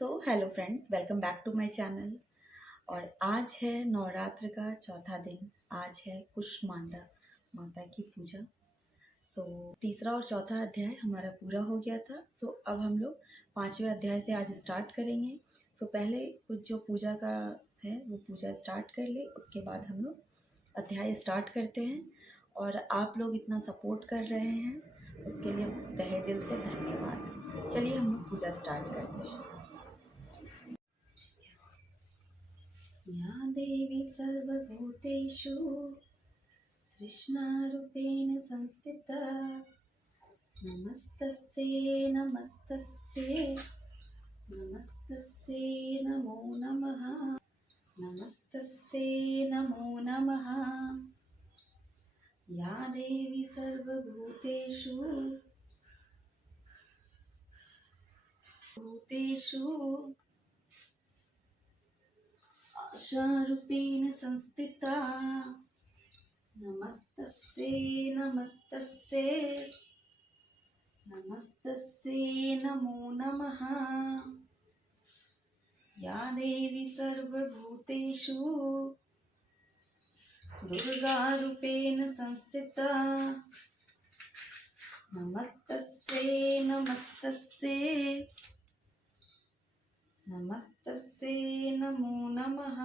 Hello friends, welcome back to my channel. और आज है नवरात्र का चौथा दिन। आज है कुष्मांडा माता की पूजा। तीसरा और चौथा अध्याय हमारा पूरा हो गया था। अब हम लोग पांचवें अध्याय से आज स्टार्ट करेंगे। पहले कुछ जो पूजा का है वो पूजा स्टार्ट कर ले, उसके बाद हम लोग अध्याय स्टार्ट करते हैं। और आप लोग इतना सपोर्ट कर रहे हैं, उसके लिए तहे दिल से धन्यवाद। चलिए हम लोग पूजा स्टार्ट करते हैं। या देवी सर्वभूतेषु तृष्णारूपेण संस्थिता नमस्तस्यै नमस्तस्यै नमस्तस्यै नमो नमः। नमस्तस्यै नमो नमः। या देवी सर्वभूतेषु आशारूपेण संस्थिता नमस्तस्यै नमस्तस्यै नमस्तस्यै नमो नमः। या देवी सर्वभूतेषु दुर्गारूपेण संस्थिता नमस्तस्यै नमस्तस्यै नमस्तस्यै नमो नमः।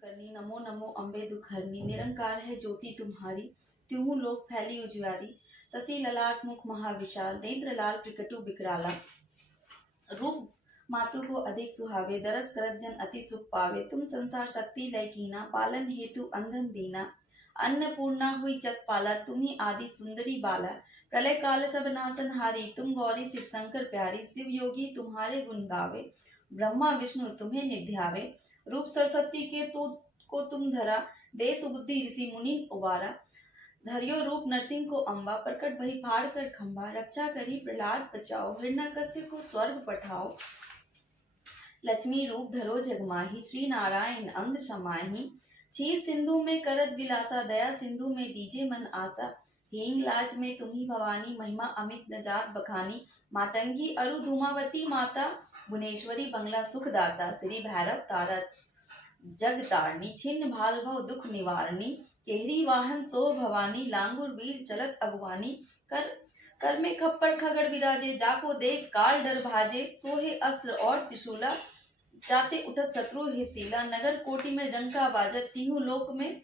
करनी नमो नमो अम्बे दुखहरनी, निरंकार है ज्योति तुम्हारी, त्यों लोक फैली उजियारी। ससी ललाट मुख महाविशाल, नेत्र लाल प्रकटु बिकराला। रूप मातु को अधिक सुहावे, दरस करत जन अति सुख पावे। तुम संसार शक्ति लय कीना, पालन हेतु अंधन दीना। अन्नपूर्णा हुई जग पाला, तुम्ही आदि सुंदरी बाला। प्रलय काल सब नासन हारी, तुम गौरी शिव शंकर प्यारी। शिव योगी तुम्हारे गुण गावे, ब्रह्मा विष्णु तुम्हें निध्यावे। रूप सरस्वती के को तुम धरा, दे सुबुद्धि ऋषि मुनि उबारा। धरियो रूप नरसिंह को अम्बा, प्रकट भई फाड़ कर खंबा। रक्षा करी प्रहलाद बचाओ, हिरण्यकश्यप को स्वर्ग पठाओ। लक्ष्मी रूप धरो जगमाही, श्री नारायण अंग समाही। क्षीर सिंधु में करत विलासा, दया सिंधु में दीजे मन आसा। हेंग लाज में तुम्ही भवानी, महिमा अमित न जात बखानी। मातंगी अरु धूमावती माता, भुवनेश्वरी बंगला सुख दाता। श्री भैरव तारा जग तारणी, छिन्न भाल भव दुख निवारणी। केहरी वाहन सो भवानी, लांगुर वीर चलत अगवानी। कर में खप्पर खगड़ विराजे, जाको देख काल डर भाजे। सोहे अस्त्र और त्रिशूला, जाते उठत शत्रु हे सीला। नगर कोटि में डंका बाजत, तीहू लोक में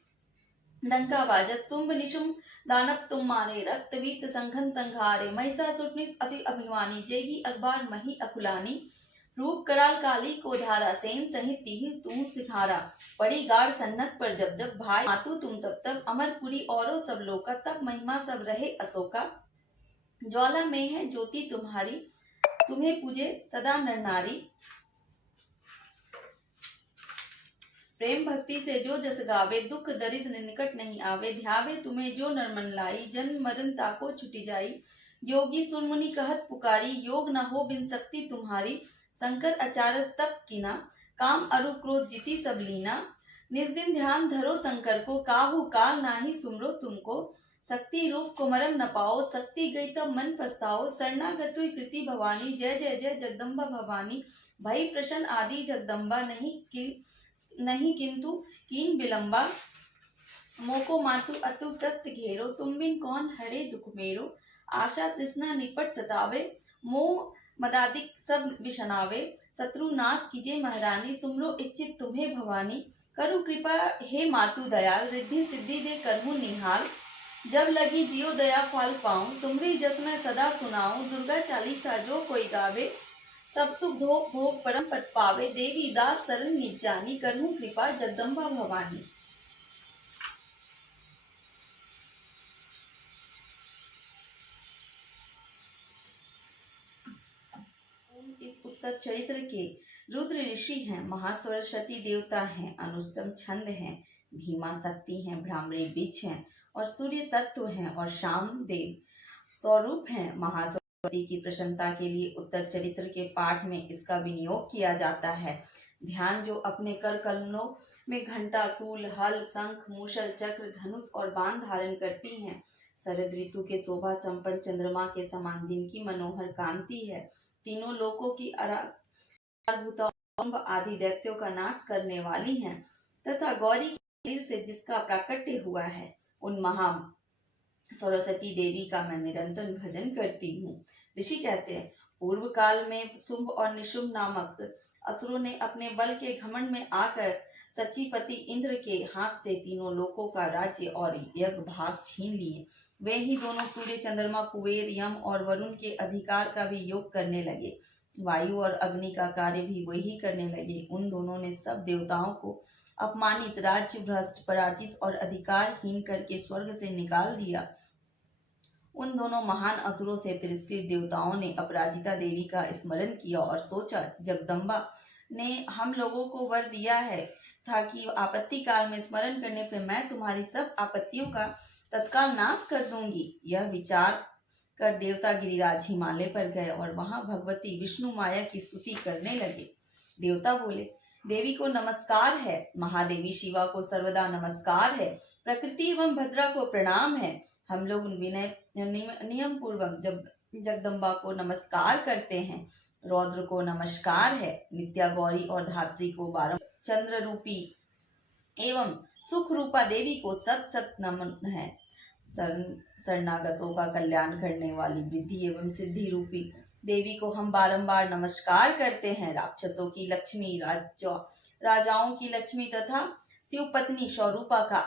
डंका बाजत। शुंभ निशुंभ दानव तुम मारे, रक्त वीत संघन संघारे। महिषासुर अति अभिमानी, जेगी अखबार मही अकुलानी। रूप कराल काली को धारा, सेन सहित तीही तू सिखारा। पड़ी गाढ़ सन्नत पर जब जब, भाई मातु तुम तब तब। अमरपुरी औरो सब लोका, तब महिमा सब रहे अशोका। ज्वाला में है ज्योति तुम्हारी, तुम्हें पूजे सदा नर नारी। प्रेम भक्ति से जो जस गावे, दुख दरिद्र निकट नहीं आवे। ध्यावे तुम्हें जो नर मन लाई, जन्म मरण ताको छुटी जाई। योगी सुर मुनि कहत पुकारी, योग न हो बिन शक्ति तुम्हारी। शंकर अचारस तप कीना, काम अरु क्रोध जिति सब लीना। निज दिन ध्यान धरो शंकर को, काहू काल नाही सुमरो तुमको। शक्ति रूप को मरम न पाओ, शक्ति गई तब मन पछताओ। शरणागत हुई कृति भवानी, जय जय जय जगदम्बा भवानी। भई प्रसन्न आदि जगदम्बा, नहीं किंतु कीन विलंबा। मोको मातु अतु कष्ट घेरो, तुम बिन कौन हरे दुख मेरो। आशा तृष्णा निपट सतावे, मोह मदादिक सब विषनावे। शत्रु नाश कीजे महारानी, सुमरो इच्छित तुम्हें भवानी। करु कृपा हे मातु दयाल, रिद्धि सिद्धि दे करहु निहाल। जब लगी जियो दया फल पाऊं, तुम्हारी जस मैं सदा सुनाऊं। दुर्गा चालीसा जो कोई गावे, सब सुख भोग परम पद पावे। देवी दास शरण निज जानी, करहु कृपा जगदम्बा भवानी। इस उत्तर चरित्र के रुद्र ऋषि हैं, महासरस्वती देवता हैं, अनुष्टम छंद हैं, भीमा शक्ति हैं, भ्रामरी बीच हैं और सूर्य तत्व हैं और शाम देव स्वरूप हैं। महासरस्वती की प्रसन्नता के लिए उत्तर चरित्र के पाठ में इसका विनियोग किया जाता है। ध्यान जो अपने कर कमलों में घंटा, सूल, हल, शंख, मूषल, चक्र, धनुष और बाण धारण करती हैं। शरद ऋतु के शोभा संपन्न चंद्रमा के समान जिनकी मनोहर कांति है, तीनों लोकों की भूता शुंभ आदि दैत्यों का नाश करने वाली हैं तथा गौरी के शरीर से जिसका प्राकट्य हुआ है, उन महा सरस्वती देवी का मैं निरंतर भजन करती हूँ। ऋषि कहते हैं, पूर्व काल में शुंभ और निशुंभ नामक असुरों ने अपने बल के घमंड में आकर सचीपति इंद्र के हाथ से तीनों लोकों का राज्य और यज्ञ भाग छीन लिए। वे ही दोनों सूर्य, चंद्रमा, कुबेर, यम और वरुण के अधिकार का भी योग करने लगे। वायु और अग्नि का कार्य भी वही करने लगे। उन दोनों ने सब देवताओं को अपमानित, राज्य भ्रष्ट, पराजित और अधिकारहीन करके स्वर्ग से निकाल दिया। उन दोनों महान असुरों से तिरस्कृत देवताओं ने अपराजिता देवी का स्मरण किया और सोचा, जगदम्बा ने हम लोगों को वर दिया है था कि आपत्ति काल में स्मरण करने पर मैं तुम्हारी सब आपत्तियों का तत्काल नाश कर दूंगी। यह विचार कर देवता गिरिराज हिमालय पर गए और वहां भगवती विष्णु माया की स्तुति करने लगे। देवता बोले, देवी को नमस्कार है, महादेवी शिवा को सर्वदा नमस्कार है, प्रकृति एवं भद्रा को प्रणाम है। हम लोग विनय नियम पूर्वक जगदम्बा को नमस्कार करते हैं। रौद्र को नमस्कार है, नित्या गौरी और धात्री को बारंबार चंद्र रूपी एवं सुख रूपा देवी को सत सत नमन है। शरणागतों का कल्याण करने वाली वृद्धि एवं सिद्धि रूपी देवी को हम बारंबार नमस्कार करते हैं। राक्षसों की लक्ष्मी, राजाओं की लक्ष्मी तथा शिव पत्नी स्वरूपा का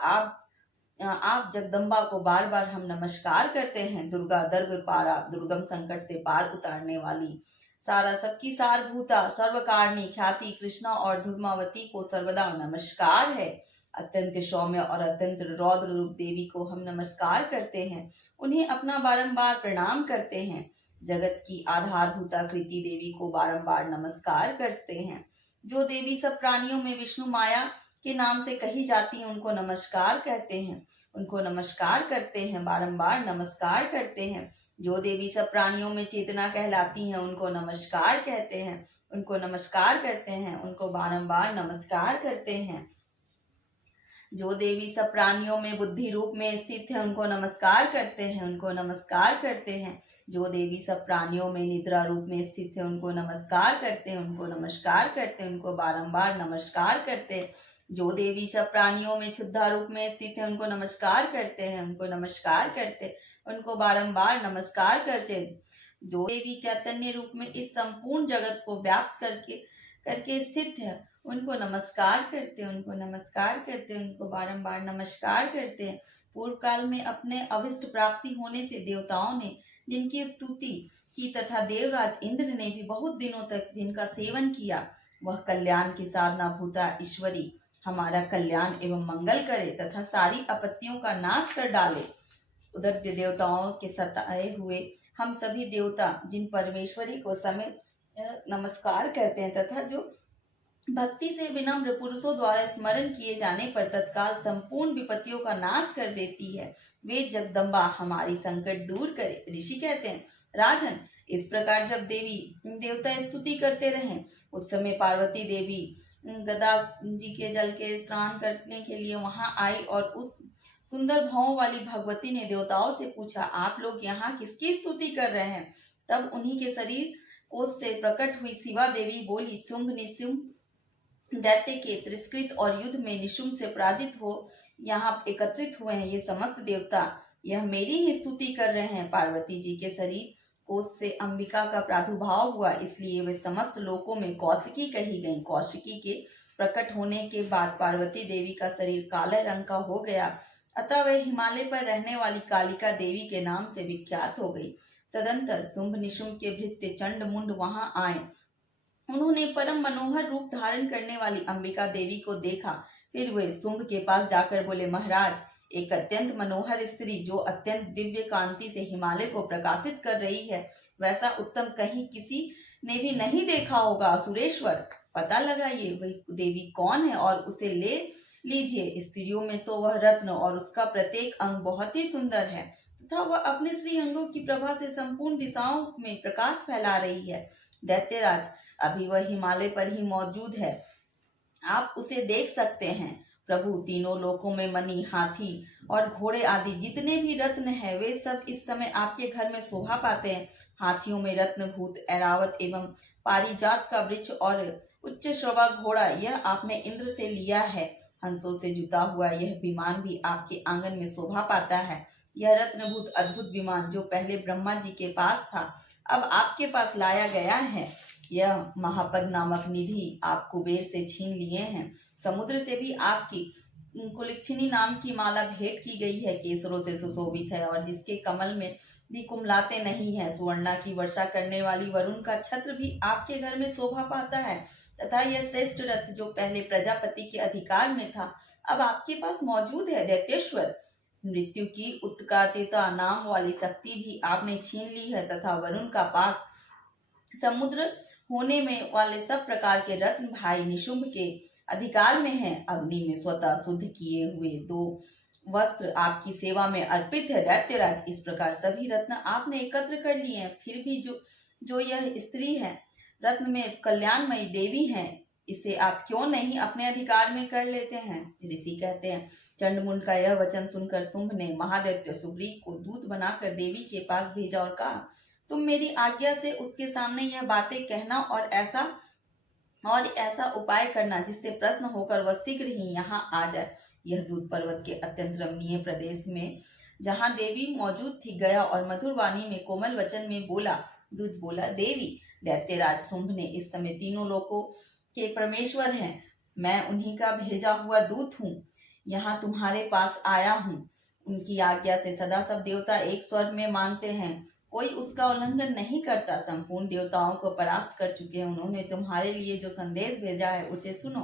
आप जगदम्बा को बार बार हम नमस्कार करते हैं। दुर्गा, दर्ग पारा, दुर्गम संकट से पार उतारने वाली, सारा सबकी सारभूता, सर्वकारणी ख्याति कृष्णा और धूर्मावती को सर्वदा नमस्कार है। अत्यंत सौम्य और अत्यंत रौद्र रूप देवी को हम नमस्कार करते हैं, उन्हें अपना बारंबार प्रणाम करते हैं। जगत की आधारभूता कृति देवी को बारंबार नमस्कार करते हैं। जो देवी सब प्राणियों में विष्णु माया के नाम से कही जाती हैं, उनको नमस्कार कहते हैं, उनको नमस्कार करते हैं, बारंबार नमस्कार करते हैं। जो देवी सब प्राणियों में चेतना कहलाती हैं, उनको नमस्कार कहते हैं, उनको नमस्कार करते हैं, उनको बारंबार नमस्कार करते हैं। जो देवी सब प्राणियों में बुद्धि रूप में स्थित है, उनको नमस्कार करते हैं, उनको नमस्कार करते हैं। जो देवी सब प्राणियों में निद्रा रूप में स्थित है, उनको नमस्कार करते हैं, उनको नमस्कार करते हैं, उनको बारंबार नमस्कार करते हैं। जो देवी सब प्राणियों में क्षुद्धा रूप में स्थित है, उनको नमस्कार करते हैं, उनको नमस्कार करते, उनको बारंबार नमस्कार करते। जो देवी चैतन्य रूप में इस संपूर्ण जगत को व्याप्त करके स्थित है, उनको नमस्कार करते हैं, उनको नमस्कार करते हैं, उनको बारंबार नमस्कार करते हैं। पूर्व काल में अपने अभिष्ट प्राप्ति होने से देवताओं ने जिनकी स्तुति की तथा देवराज इंद्र ने भी बहुत दिनों तक जिनका सेवन किया, वह कल्याण की साधना भूता ईश्वरी हमारा कल्याण एवं मंगल करे तथा सारी आपत्तियों का नाश कर डाले। उधर देवताओं के सताए हुए हम सभी देवता जिन परमेश्वरी को समय नमस्कार करते हैं तथा जो भक्ति से विनम्र पुरुषों द्वारा स्मरण किए जाने पर तत्काल संपूर्ण विपत्तियों का नाश कर देती है, वे जगदम्बा हमारी संकट दूर करे। ऋषि कहते हैं, राजन, इस प्रकार जब देवी देवता स्तुति करते रहे, उस समय पार्वती देवी गदा जी के जल के स्नान करने के लिए वहां आई और उस सुंदर भावों वाली भगवती ने देवताओं से पूछा, आप लोग यहाँ किसकी स्तुति कर रहे हैं? तब उन्हीं के शरीर कोष से प्रकट हुई शिवा देवी बोली, शुंभ निशुंभ दैत्य के तिरस्कृत और युद्ध में निशुंभ से पराजित हो यहाँ एकत्रित हुए हैं ये समस्त देवता, यह मेरी ही स्तुति कर रहे हैं। पार्वती जी के शरीर कोष से अंबिका का प्रादुर्भाव हुआ, इसलिए वे समस्त लोकों में कौशिकी कही गई। कौशिकी के प्रकट होने के बाद पार्वती देवी का शरीर काले रंग का हो गया, अतः वह हिमालय पर रहने वाली कालिका देवी के नाम से विख्यात हो गई। तदंतर शुंभ निशुंभ के भृत्य चंड मुंड वहां आए। उन्होंने परम मनोहर रूप धारण करने वाली अंबिका देवी को देखा। फिर वे शुंभ के पास जाकर बोले, महाराज, एक अत्यंत मनोहर स्त्री जो अत्यंत दिव्य कांति से हिमालय को प्रकाशित कर रही है, वैसा उत्तम कहीं किसी ने भी नहीं देखा होगा। असुरेश्वर, पता लगाइए वह देवी कौन है और उसे ले लीजिए। स्त्रियों में तो वह रत्न और उसका प्रत्येक अंग बहुत ही सुंदर है तथा वह अपने श्री अंगों की प्रभा से संपूर्ण दिशाओं में प्रकाश फैला रही है। दैत्यराज, अभी वह हिमालय पर ही मौजूद है, आप उसे देख सकते हैं। प्रभु, तीनों लोकों में मणि, हाथी और घोड़े आदि जितने भी रत्न हैं वे सब इस समय आपके घर में शोभा पाते हैं। हाथियों में रत्नभूत ऐरावत एवं पारिजात का वृक्ष और उच्च श्रवा घोड़ा यह आपने इंद्र से लिया है। हंसों से जुता हुआ यह विमान भी आपके आंगन में शोभा पाता है। यह रत्नभूत अद्भुत विमान जो पहले ब्रह्मा जी के पास था अब आपके पास लाया गया है। यह महापद नामक निधि आप कुबेर से छीन लिए हैं। समुद्र से भी आपकी कुलिक्षिणी नाम की माला भेंट की गई है, केसरों से सुशोभित है और जिसके कमल में भी कुमलाते नहीं है। सुवर्णा की वर्षा करने वाली वरुण का छत्र भी आपके घर में शोभा पाता है तथा यह श्रेष्ठ रथ जो पहले प्रजापति के अधिकार में था अब आपके पास मौजूद है। दैत्येश्वर, मृत्यु की उत्कातिता नाम वाली शक्ति भी आपने छीन ली है तथा वरुण का पास समुद्र होने में वाले सब प्रकार के रत्न भाई निशुंभ के अधिकार में हैं। अग्नि में स्वतः शुद्ध किए हुए 2 वस्त्र आपकी सेवा में अर्पित है। दैत्यराज, इस प्रकार सभी रत्न आपने एकत्र कर लिए हैं, फिर भी जो यह स्त्री है रत्न में कल्याणमयी देवी है, इसे आप क्यों नहीं अपने अधिकार में कर लेते हैं। ऋषि कहते हैं, चंडमुंड का यह वचन सुनकर शुंभ ने महादैत्य सुग्रीव को दूत बनाकर देवी के पास भेजा और कहा, तुम मेरी आज्ञा से उसके सामने यह बातें कहना और ऐसा उपाय करना जिससे प्रश्न होकर वह शीघ्र ही यहाँ आ जाए। यह दूत पर्वत के अत्यंत रमणीय प्रदेश में जहाँ देवी मौजूद थी गया और मधुर वाणी में कोमल वचन में बोला। दूत बोला, देवी, दैत्यराज शुंभ ने इस समय तीनों लोकों के परमेश्वर हैं, मैं उन्हीं का भेजा हुआ दूत हूँ, यहाँ तुम्हारे पास आया हूँ। उनकी आज्ञा से सदा सब देवता एक स्वर में मानते हैं, कोई उसका उल्लंघन नहीं करता। संपूर्ण देवताओं को परास्त कर चुके हैं। उन्होंने तुम्हारे लिए जो संदेश भेजा है उसे सुनो।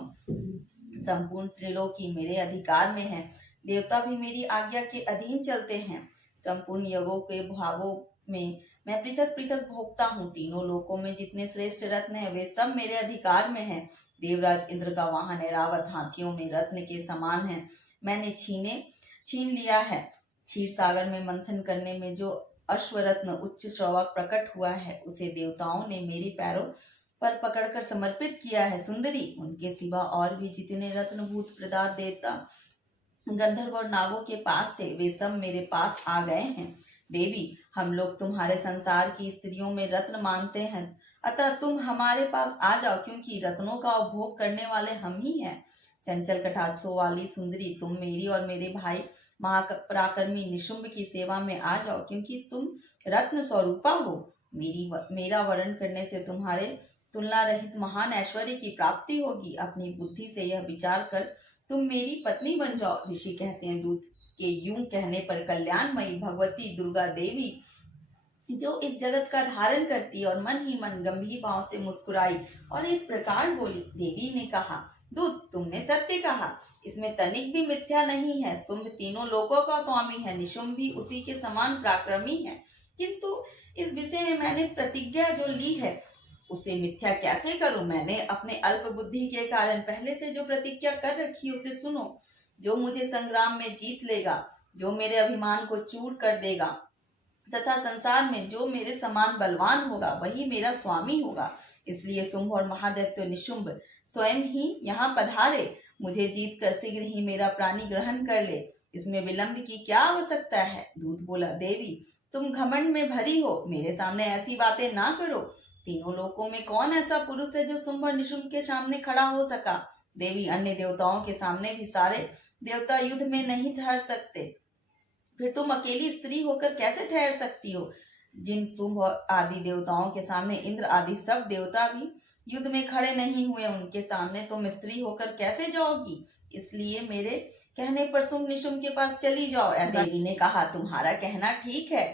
संपूर्ण त्रिलोकी मेरे अधिकार में है, देवता भी मेरी आज्ञा के अधीन चलते हैं। संपूर्ण यज्ञों के भावों में मैं पृथक पृथक भोगता हूँ। तीनों लोकों में जितने श्रेष्ठ रत्न हैं वे सब मेरे अधिकार में हैं। देवराज इंद्र का वाहन ऐरावत हाथियों में रत्न के समान है, मैंने छीन लिया है। क्षीर सागर में मंथन करने में जो अश्वरत्न उच्च श्रवक प्रकट हुआ है उसे देवताओं ने मेरे पैरों पर पकड़कर समर्पित किया है। सुंदरी, उनके सिवा और भी जितने रत्नभूत पदार्थ देवता गंधर्व और नागों के पास थे वे सब मेरे पास आ गए हैं। देवी, हम लोग तुम्हारे संसार की स्त्रियों में रत्न मानते हैं, अतः तुम हमारे पास आ जाओ, क्योंकि रत्नों का उपभोग करने वाले हम ही हैं। चंचल कटाक्षों वाली सुंदरी, तुम मेरी और मेरे भाई महापराक्रमी निशुंभ की सेवा में आ जाओ, क्योंकि तुम रत्न स्वरूपा हो। मेरा वर्ण करने से तुम्हारे तुलना रहित महान ऐश्वर्य की प्राप्ति होगी। अपनी बुद्धि से यह विचार कर तुम मेरी पत्नी बन जाओ। ऋषि कहते हैं, दूत के यूं कहने पर कल्याणमयी भगवती दुर्गा देवी जो इस जगत का धारण करती और मन ही मन गंभीर भाव से मुस्कुराई और इस प्रकार बोली। देवी ने कहा, दूत, तुमने सत्य कहा, इसमें तनिक भी मिथ्या नहीं है। शुंभ तीनों लोकों का स्वामी है, निशुंभ भी उसी के समान पराक्रमी है, किंतु इस विषय में मैंने प्रतिज्ञा जो ली है उसे मिथ्या कैसे करूं। मैंने अपने अल्प बुद्धि के कारण पहले से जो प्रतिज्ञा कर रखी उसे सुनो। जो मुझे संग्राम में जीत लेगा, जो मेरे अभिमान को चूर कर देगा तथा संसार में जो मेरे समान बलवान होगा वही मेरा स्वामी होगा। इसलिए शुंभ और महादैत्य निशुंभ स्वयं ही यहाँ पधारे, मुझे जीत कर शीघ्र ही मेरा प्राणी ग्रहण कर ले, इसमें विलंब की क्या आवश्यकता है। दूत बोला, देवी, तुम घमंड में भरी हो, मेरे सामने ऐसी बातें ना करो। तीनों लोकों में कौन ऐसा पुरुष है जो शुंभ और निशुंभ के सामने खड़ा हो सका। देवी, अन्य देवताओं के सामने भी सारे देवता युद्ध में नहीं ठहर सकते, फिर तुम अकेली स्त्री होकर कैसे ठहर सकती हो। जिन शुंभ आदि देवताओं के सामने इंद्र आदि सब देवता भी युद्ध में खड़े नहीं हुए, उनके सामने तुम स्त्री होकर कैसे जाओगी। इसलिए मेरे कहने पर शुंभ निशुंभ के पास चली जाओ। ऐसा देवी ने कहा, तुम्हारा कहना ठीक है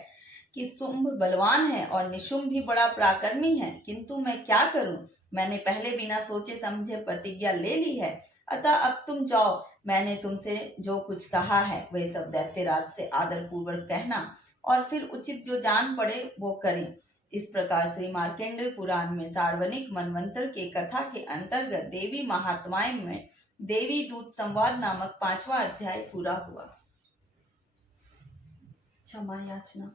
कि शुंभ बलवान है और निशुंभ भी बड़ा पराक्रमी है, किंतु मैं क्या करूं। मैंने पहले बिना सोचे समझे प्रतिज्ञा ले ली है, अतः अब तुम जाओ। मैंने तुमसे जो कुछ कहा है वह सब दैत्यराज से आदर पूर्वक कहना और फिर उचित जो जान पड़े वो करें। इस प्रकार श्री मार्कंडेय पुराण में सार्वनिक मनवंतर के कथा के अंतर्गत देवी महात्म्य में देवी दूत संवाद नामक 5वां अध्याय पूरा हुआ। क्षमा याचना।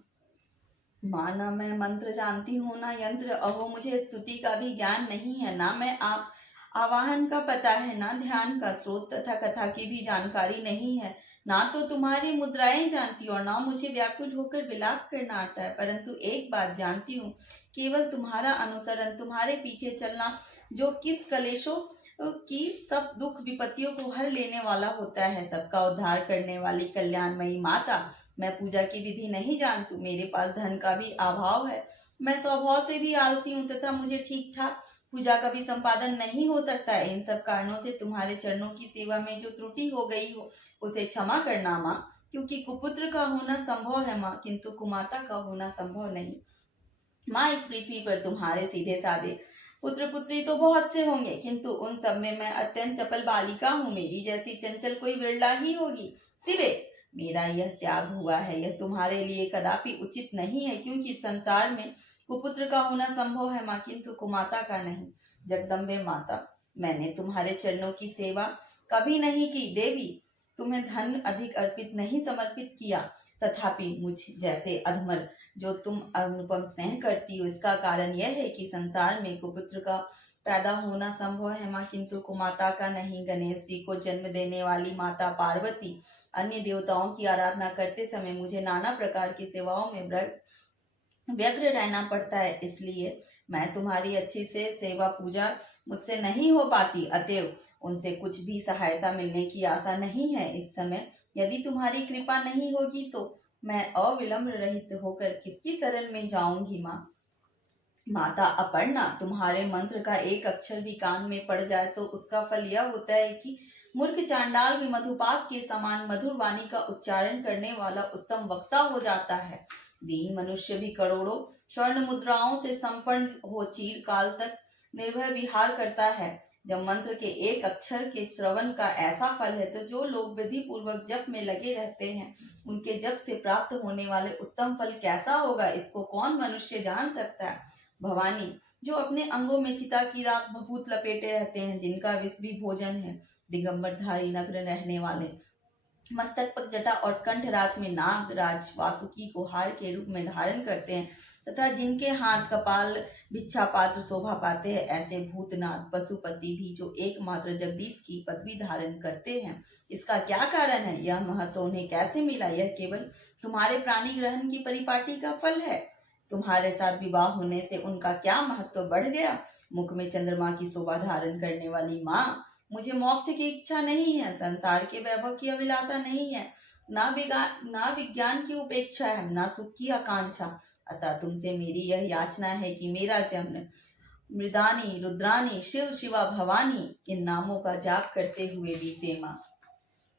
माना मैं मंत्र जानती हूँ ना यंत्र, अहो मुझे स्तुति का भी ज्ञान नहीं है, ना मैं आवाहन का पता है, ना ध्यान का स्रोत तथा कथा की भी जानकारी नहीं है। ना तो तुम्हारी मुद्राएं जानती और ना मुझे व्याकुल होकर विलाप करना आता है, परंतु एक बात जानती हूँ, केवल तुम्हारा अनुसरण, तुम्हारे पीछे चलना, जो किस कलेशों की सब दुख विपत्तियों को हर लेने वाला होता है, सबका उद्धार करने वाली कल्याणमयी माता। मैं पूजा की विधि नहीं जानती, मेरे पास धन का भी अभाव है, मैं स्वभाव से भी आलसी हूँ तथा मुझे ठीक ठाक पूजा का भी संपादन नहीं हो सकता है। इन सब कारणों से तुम्हारे चरणों की सेवा में जो त्रुटि हो गई हो उसे क्षमा करना माँ, क्योंकि कुपुत्र का होना संभव है माँ, किंतु कुमाता का होना संभव नहीं। माँ, इस पृथ्वी पर तुम्हारे सीधे साधे पुत्र पुत्री तो बहुत से होंगे, किंतु उन सब में मैं अत्यंत चपल बालिका हूँ। मेरी जैसी चंचल कोई विरला ही होगी। सिवे, मेरा यह त्याग हुआ है, यह तुम्हारे लिए कदापि उचित नहीं है, क्योंकि संसार में कुपुत्र का होना संभव है माँ, किंतु कुमाता का नहीं। जगदम्बे माता, मैंने तुम्हारे चरणों की सेवा कभी नहीं की। देवी, तुम्हें धन अधिक अर्पित नहीं समर्पित किया, तथापि मुझ जैसे अधमर जो तुम अनुपम स्नेह करती हो, इसका कारण यह है कि संसार में कुपुत्र का पैदा होना संभव है माँ, किंतु कुमाता का नहीं। गणेश जी को जन्म देने वाली माता पार्वती, अन्य देवताओं की आराधना करते समय मुझे नाना प्रकार की सेवाओं में व्यग्र रहना पड़ता है, इसलिए मैं तुम्हारी अच्छी से सेवा पूजा मुझसे नहीं हो पाती, अतएव उनसे कुछ भी सहायता मिलने की आशा नहीं है। इस समय यदि तुम्हारी कृपा नहीं होगी तो मैं अविलंब रहित होकर किसकी शरण में जाऊंगी माँ। माता अपर्णा, तुम्हारे मंत्र का एक अक्षर भी कान में पड़ जाए तो उसका फल यह होता है कि मूर्ख चांडाल भी मधुपाक के समान मधुर वाणी का उच्चारण करने वाला उत्तम वक्ता हो जाता है। दीन मनुष्य भी करोड़ों स्वर्ण मुद्राओं से संपन्न हो चीर काल तक निर्भय विहार करता है। जब मंत्र के एक अक्षर के श्रवण का ऐसा फल है, तो जो लोग विधि पूर्वक जप में लगे रहते हैं, उनके जप से प्राप्त होने वाले उत्तम फल कैसा होगा, इसको कौन मनुष्य जान सकता है। भवानी, जो अपने अंगों में चिता की राख भभूत लपेटे रहते हैं, जिनका विष भी भोजन है, दिगंबरधारी नग्न रहने वाले, मस्तक पर जटा और कंठराज में नागराज वासुकी को हार के रूप में धारण करते हैं, तथा जिनके हाथ कपाल भिक्षा पात्र शोभा पाते हैं, ऐसे भूतनाथ पशुपति भी जो एकमात्र जगदीश की पदवी धारण करते हैं, इसका क्या कारण है, यह महत्व उन्हें कैसे मिला। यह केवल तुम्हारे प्राणी ग्रहण की परिपाटी का फल है। तुम्हारे साथ विवाह होने से उनका क्या महत्व बढ़ गया। मुख में चंद्रमा की शोभा धारण करने वाली माँ, मुझे मोक्ष की इच्छा नहीं है, संसार के वैभव की अभिलाषा नहीं है, ना विज्ञान की उपेक्षा है, ना सुख की आकांक्षा। अतः तुमसे मेरी यह याचना है कि मेरा जन्म मृदानी, रुद्रानी, शिव, शिवा, भवानी इन नामों का जाप करते हुए बीते माँ।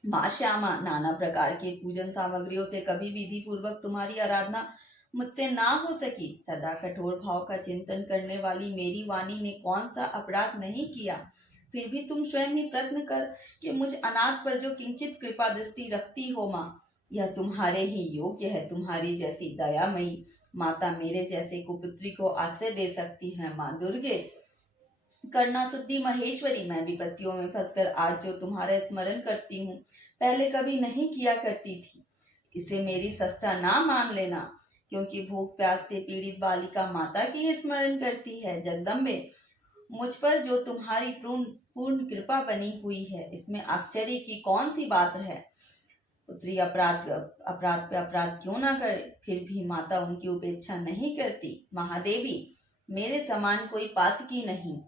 माँ श्यामा, नाना प्रकार के पूजन सामग्रियों से कभी विधि पूर्वक तुम्हारी आराधना मुझसे ना हो सकी। सदा कठोर भाव का चिंतन करने वाली मेरी वाणी ने कौन सा अपराध नहीं किया, फिर भी तुम स्वयं ही प्रयत्न कर कि मुझ अनाथ पर जो किंचित कृपा दृष्टि रखती हो माँ, यह तुम्हारे ही योग्य है। तुम्हारी जैसी दयामयी माता मेरे जैसे कुपुत्री को आश्रय दे सकती है। माँ दुर्गे, करुणा शुद्धि महेश्वरी, मैं विपत्तियों में फंसकर आज जो तुम्हारा स्मरण करती हूँ, पहले कभी नहीं किया करती थी। इसे मेरी सष्टा ना मान लेना, क्योंकि भूख प्यास से पीड़ित बालिका माता की स्मरण करती है। जगदम्बे, मुझ पर जो तुम्हारी पूर्ण कृपा बनी हुई है, इसमें आश्चर्य की कौन सी बात है। पुत्री अपराध पे अपराध क्यों ना करे, फिर भी माता उनकी उपेक्षा नहीं करती। महादेवी, मेरे समान कोई पातकी नहीं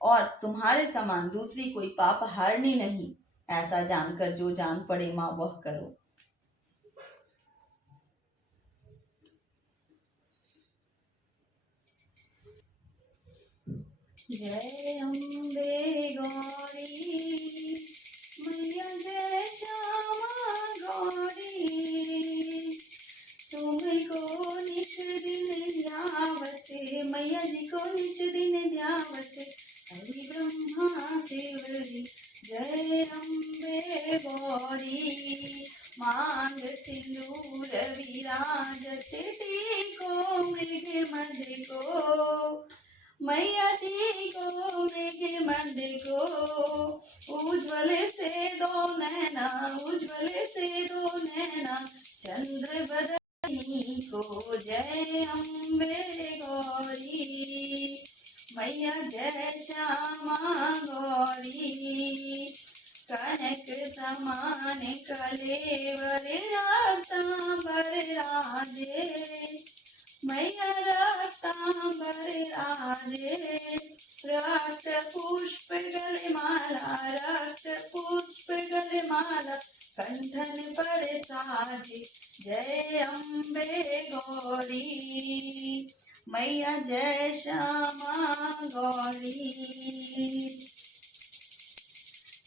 और तुम्हारे समान दूसरी कोई पाप हारनी नहीं, ऐसा जानकर जो जान पड़े माँ वह करो। जय अम्बे गौरी मैया, जय श्यामा गौरी, तुमको निज दिन ध्यावते, मैया जी को निज दिन ध्यावते, हरि ब्रह्मा देवरी। जय अम्बे गौरी, मांग सिंदूर विराजते, टीको मृग मद को, मैया जी को पुष्प गले माला, रक्त पुष्प गले माला, कंठन पर साजे। जय अम्बे गौरी मैया, जय श्यामा गौरी।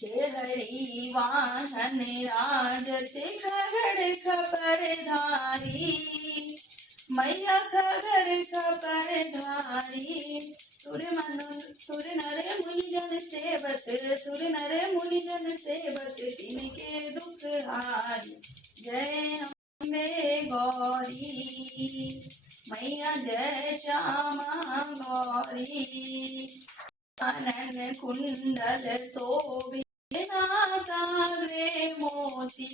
हे हरि वाहन राजत खगड़ खपर धारी, मैया खगड़ खपर धारी। सुर नर मुनि जन सेवत, सुर नर मुनि जन सेवत, तिनके दुख हारी। जय अम्बे गौरी मैया, जय श्यामा गौरी। कानन कुंडल शोभित नासाग्रे मोती,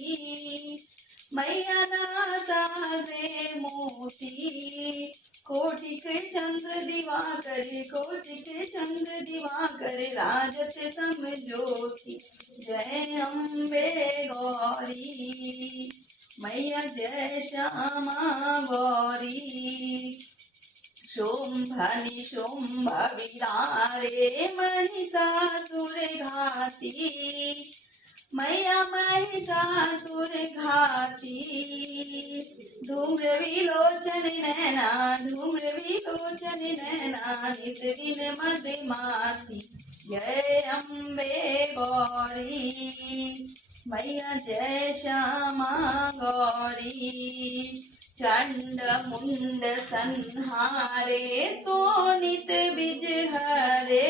मैया नासाग्रे मोती। कोटिक चंद्र दिवाकर, कोटिक चंद्र दिवाकर, राजत सम ज्योति। जय अम्बे गौरी मैया, जय श्यामा गौरी। शुंभ निशुंभ विरारे महिषासुर घाती, मैया महिषासुर घाती। धूम्र विलोचन नैना, धूम्र विलोचन नैना, नित दिन मदमाती। जय अम्बे गौरी मैया, जय श्यामा गौरी। चंड मुंड संहारे सोनित बिज हरे,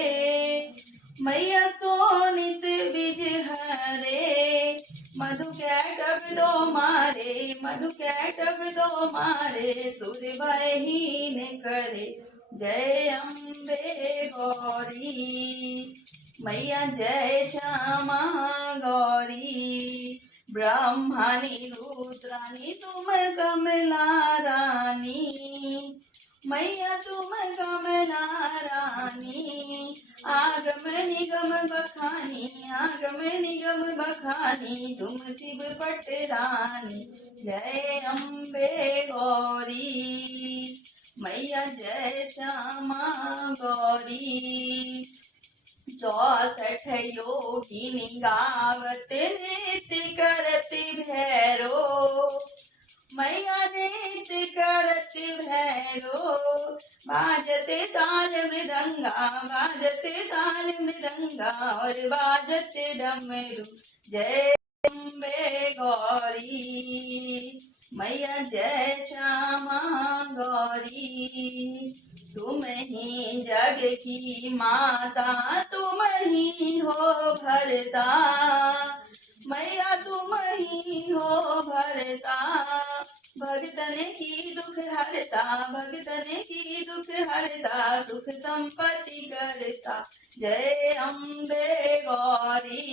मैया सोनित बिज हरे। मधु कैटभ दो मारे, मधु कैटभ दो मारे, सुर भयहीन करे। जय अम्बे गौरी मैया, जय श्यामा गौरी। ब्रह्मणि रुद्राणी तुम कमला रानी, मैया तुम कमला रानी। आगम निगम बखानी, आगम निगम बखानी, तुम शिव पट रानी। जय अम्बे गौरी मैया, जय श्यामा गौरी। 64 योगिनी गावत नृत्य करत भैरो, मैया नृत्य करत भैरो। बाजत ताल मृदंगा, बाजत ताल मृदंगा, और बाजत डमरू। जय अम्बे गौरी मैया, जय श्यामा गौरी। तुम ही जग की माता, तुम ही हो भरता, मैया तुम ही हो भरता। भगतन की दुख हरता, भगतन की दुख हरता, सुख संपत्ति करता। जय अम्बे गौरी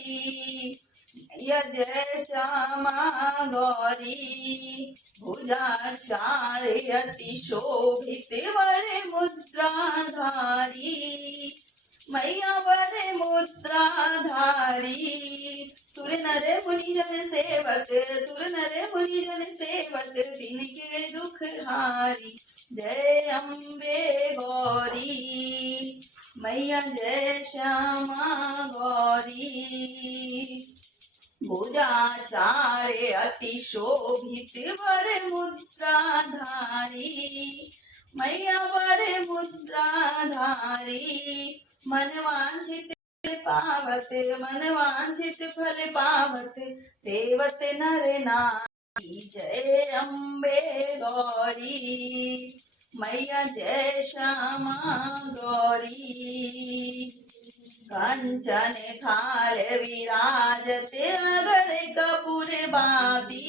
मैया, जय श्यामा गौरी। भुजा चार अति शोभित वर मुद्राधारी, मैया वर मुद्राधारी। सुर नर मुनि जन सेवक, सुर नर मुनि जन सेवक, तिनके दुख हारी। जय अम्बे गौरी मैया, जय श्यामा गौरी। भुजाचार्य अति शोभित वर मुद्राधारी, मैया वर मुद्राधारी। मन वांछित पावत, मन वांछित फल पावत, सेवत नर नारी। जय अम्बे गौरी मैया, जय श्यामा गौरी। कंचन थाल विराजत अगर कपूर बाती,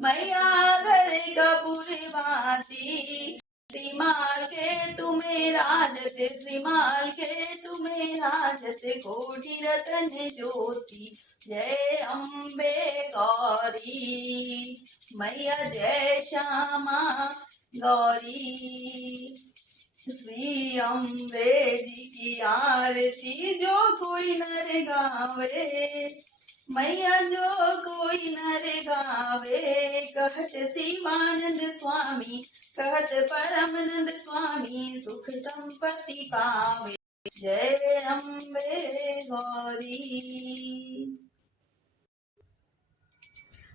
मैया अगर कपूर बाती। श्रीमाल के तुम्हें राजत, श्रीमाल के तुम्हें राजत, कोटि रतन ज्योति। जय अम्बे गौरी मैया, जय श्यामा गौरी। श्री अम्बे जी की आरती जो कोई नर गावे, मैया जो कोई नर गावे। कहत शिवानंद स्वामी, कहत परमानंद स्वामी, सुख संपत्ति पावे। जय अम्बे गौरी।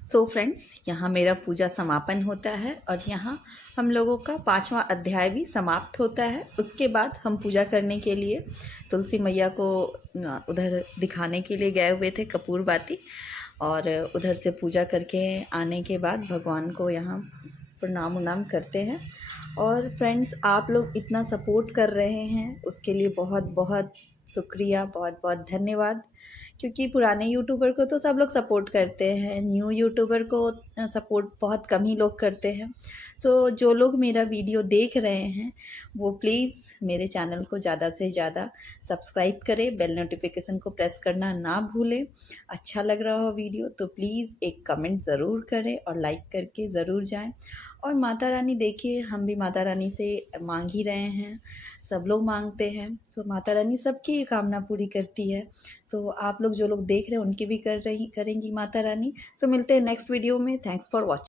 सो फ्रेंड्स, यहाँ मेरा पूजा समापन होता है और यहाँ हम लोगों का 5वां अध्याय भी समाप्त होता है। उसके बाद हम पूजा करने के लिए तुलसी मैया को उधर दिखाने के लिए गए हुए थे कपूर बाती, और उधर से पूजा करके आने के बाद भगवान को यहाँ प्रणाम उनाम करते हैं। और फ्रेंड्स, आप लोग इतना सपोर्ट कर रहे हैं उसके लिए बहुत बहुत शुक्रिया, बहुत बहुत धन्यवाद। क्योंकि पुराने यूट्यूबर को तो सब लोग सपोर्ट करते हैं, न्यू यूट्यूबर को सपोर्ट बहुत कम ही लोग करते हैं। सो जो लोग मेरा वीडियो देख रहे हैं वो प्लीज़ मेरे चैनल को ज़्यादा से ज़्यादा सब्सक्राइब करें, बेल नोटिफिकेशन को प्रेस करना ना भूलें। अच्छा लग रहा हो वीडियो तो प्लीज़ एक कमेंट ज़रूर करें और लाइक करके ज़रूर जाएं। और माता रानी, देखिए हम भी माता रानी से मांग ही रहे हैं, सब लोग मांगते हैं, तो माता रानी सबकी कामना पूरी करती है। सो आप लोग जो लोग देख रहे हैं उनकी भी करेंगी माता रानी। सो मिलते हैं नेक्स्ट वीडियो में। Thanks for watching.